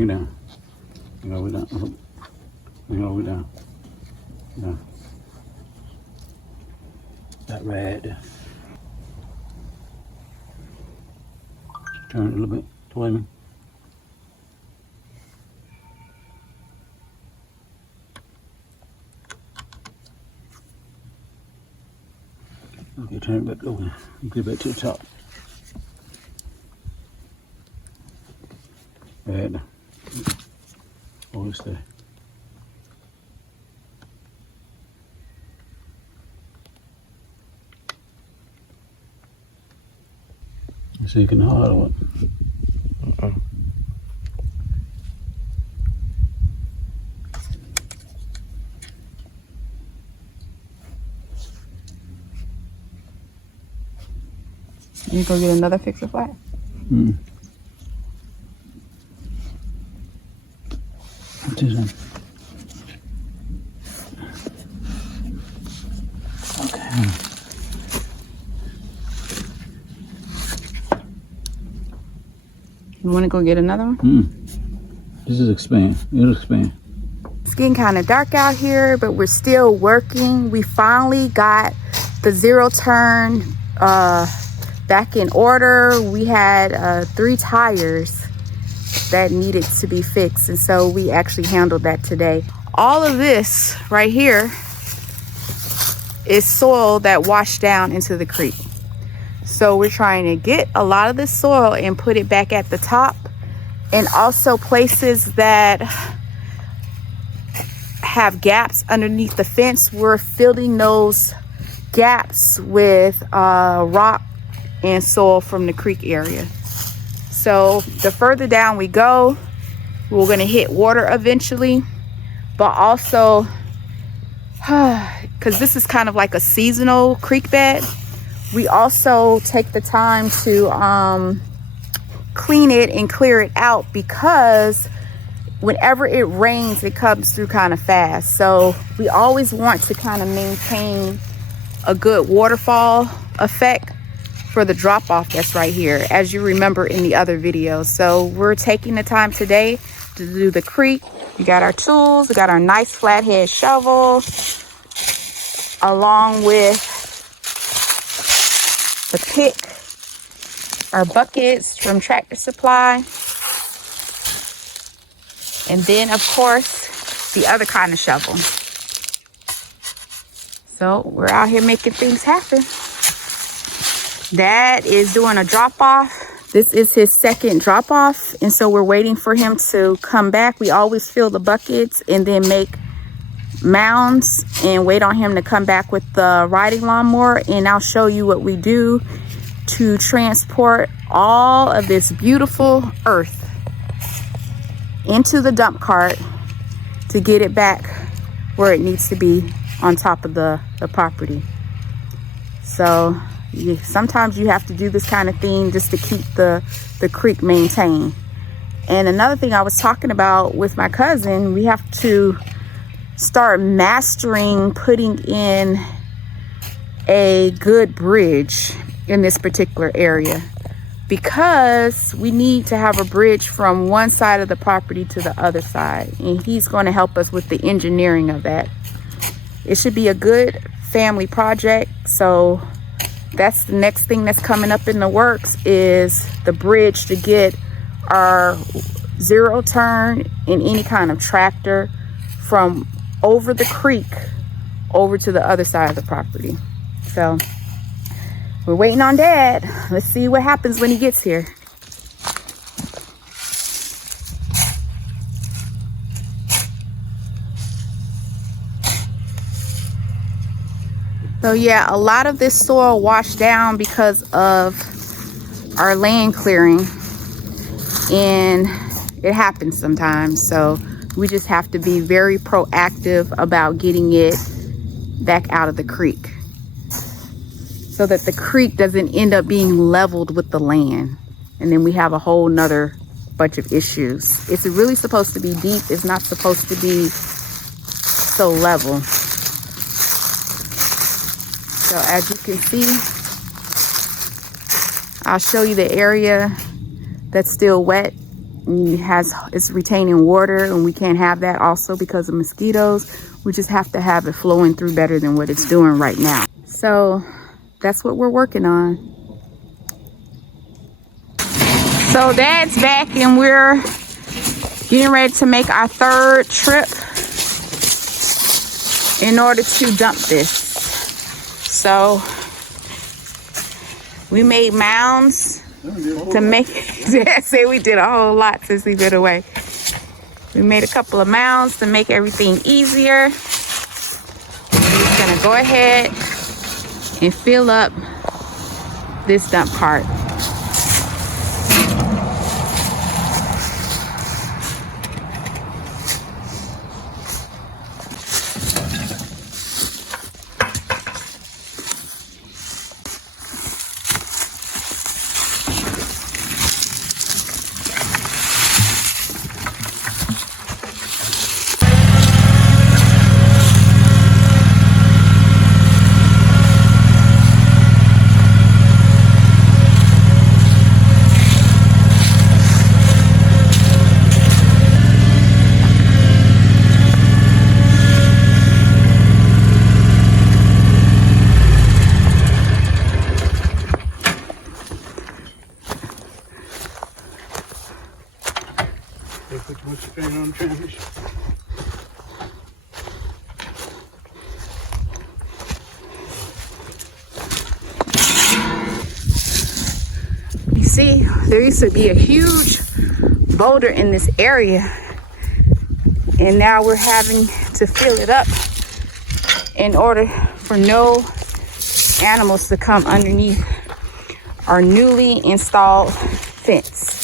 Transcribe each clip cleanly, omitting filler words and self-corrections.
Bring it down. Bring it all the way down. Bring it all the way down. Down. That right there. Turn it a little bit toward me. Okay, turn it back over. Get back to the top. Right now. Always stay. You see, you can hard one. You go get another fixer flat? Mm. What's this one? Okay. You want to go get another one? This is expand. It'll expand. It's getting kind of dark out here, but we're still working. We finally got the zero turn back in order. We had 3 tires that needed to be fixed, and so we actually handled that today. All of this right here is soil that washed down into the creek. So we're trying to get a lot of this soil and put it back at the top, and also places that have gaps underneath the fence, we're filling those gaps with rock and soil from the creek area. So the further down we go, we're going to hit water eventually, but also because this is kind of like a seasonal creek bed, we also take the time to clean it and clear it out, because whenever it rains, it comes through kind of fast. So we always want to kind of maintain a good waterfall effect for the drop off that's right here, as you remember in the other videos. So we're taking the time today to do the creek. We got our tools, we got our nice flathead shovel, along with the pick, our buckets from Tractor Supply, and then of course the other kind of shovel. So we're out here making things happen. Dad is doing a drop off. This is his second drop off, and so we're waiting for him to come back. We always fill the buckets and then make mounds and wait on him to come back with the riding lawnmower, and I'll show you what we do to transport all of this beautiful earth into the dump cart to get it back where it needs to be on top of the property. So sometimes you have to do this kind of thing just to keep the creek maintained. And another thing I was talking about with my cousin, we have to start mastering putting in a good bridge in this particular area, because we need to have a bridge from one side of the property to the other side, and he's going to help us with the engineering of that. It should be a good family project, so that's the next thing that's coming up in the works, is the bridge to get our zero turn in any kind of tractor from over the creek over to the other side of the property. So we're waiting on Dad. Let's see what happens when he gets here. So yeah, a lot of this soil washed down because of our land clearing, and it happens sometimes. So we just have to be very proactive about getting it back out of the creek, so that the creek doesn't end up being leveled with the land, and then we have a whole nother bunch of issues. It's really supposed to be deep. It's not supposed to be so level. So as you can see, I'll show you the area that's still wet. It's retaining water, and we can't have that also because of mosquitoes. We just have to have it flowing through better than what it's doing right now. So that's what we're working on. So Dad's back, and we're getting ready to make our third trip in order to dump this. So we made mounds to make Dad say we did a whole lot since we've been away. We made a couple of mounds to make everything easier. We're just gonna go ahead and fill up this dump cart. You see, there used to be a huge boulder in this area, and now we're having to fill it up in order for no animals to come underneath our newly installed fence.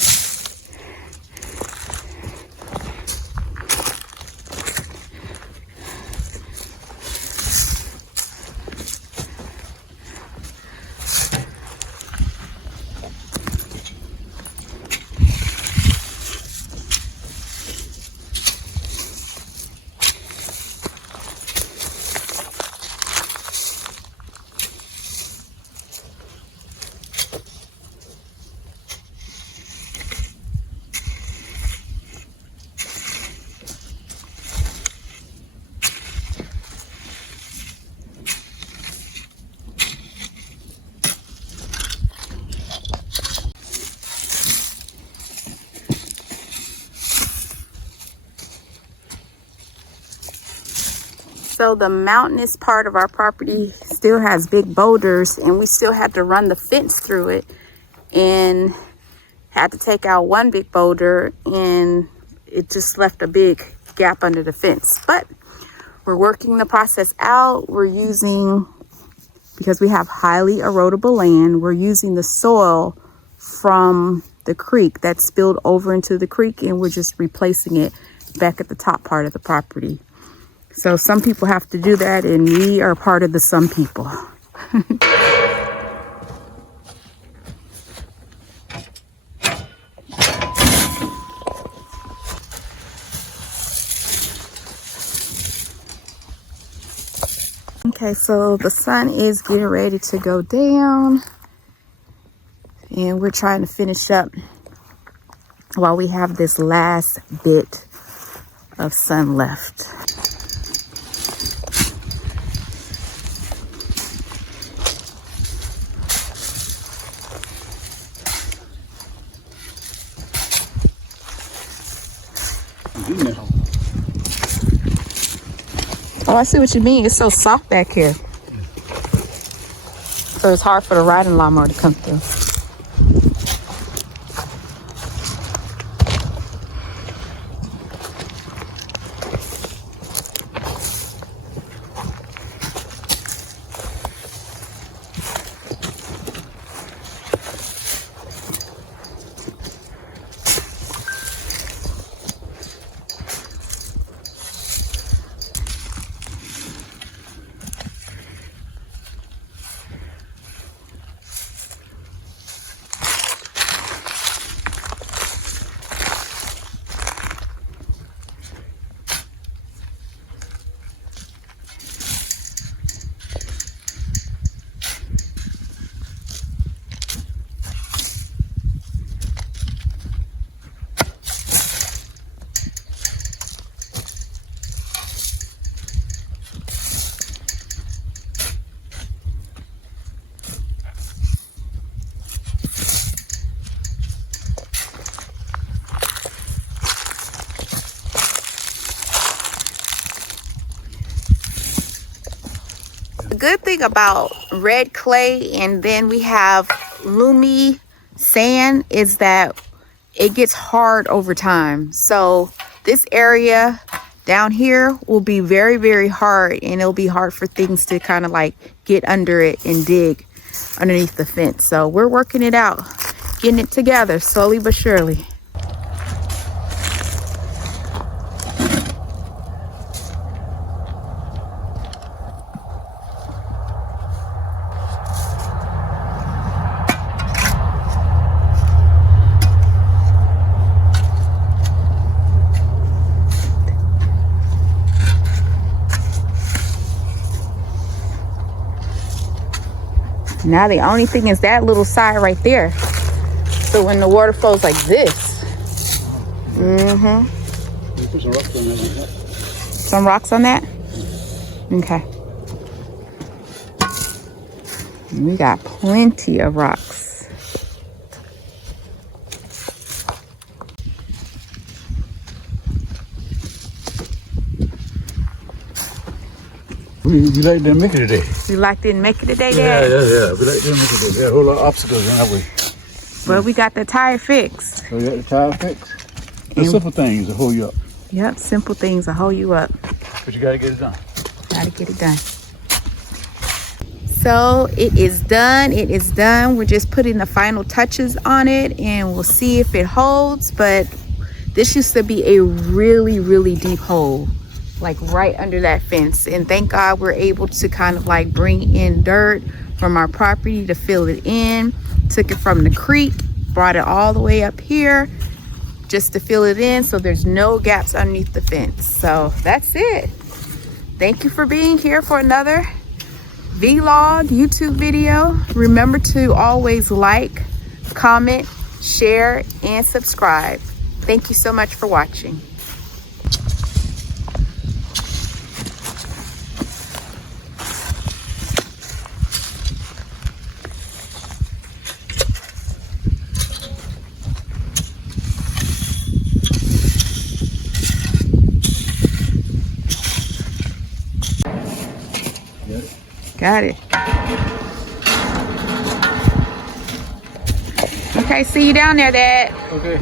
So the mountainous part of our property still has big boulders, and we still had to run the fence through it and had to take out one big boulder, and it just left a big gap under the fence. But we're working the process out. We're using, because we have highly erodible land, we're using the soil from the creek that spilled over into the creek, and we're just replacing it back at the top part of the property. So some people have to do that, and we are part of the some people. Okay, so the sun is getting ready to go down, and we're trying to finish up while we have this last bit of sun left. Oh, I see what you mean. It's so soft back here. So it's hard for the riding lawnmower to come through. good thing about red clay and then we have loomy sand is that it gets hard over time. So this area down here will be very, very hard, and it'll be hard for things to kind of like get under it and dig underneath the fence. So we're working it out, getting it together slowly but surely. Now the only thing is that little side right there. So when the water flows like this. You put some rocks on there like that. Some rocks on that? Okay. We got plenty of rocks. We like them make it today. We like didn't make it today, Yeah. Dad? We like them make it today. There are a whole lot of obstacles in that way. Well, we got the tire fixed. So you got the tire fixed. The simple things that hold you up. Yep, simple things will hold you up. But you gotta get it done. Gotta get it done. So it is done. It is done. We're just putting the final touches on it and we'll see if it holds. But this used to be a really, really deep hole, like right under that fence. And thank God we're able to kind of like bring in dirt from our property to fill it in. Took it from the creek, brought it all the way up here just to fill it in so there's no gaps underneath the fence. So that's it. Thank you for being here for another vlog YouTube video. Remember to always like, comment, share, and subscribe. Thank you so much for watching. Got it. Okay, see you down there, Dad. Okay.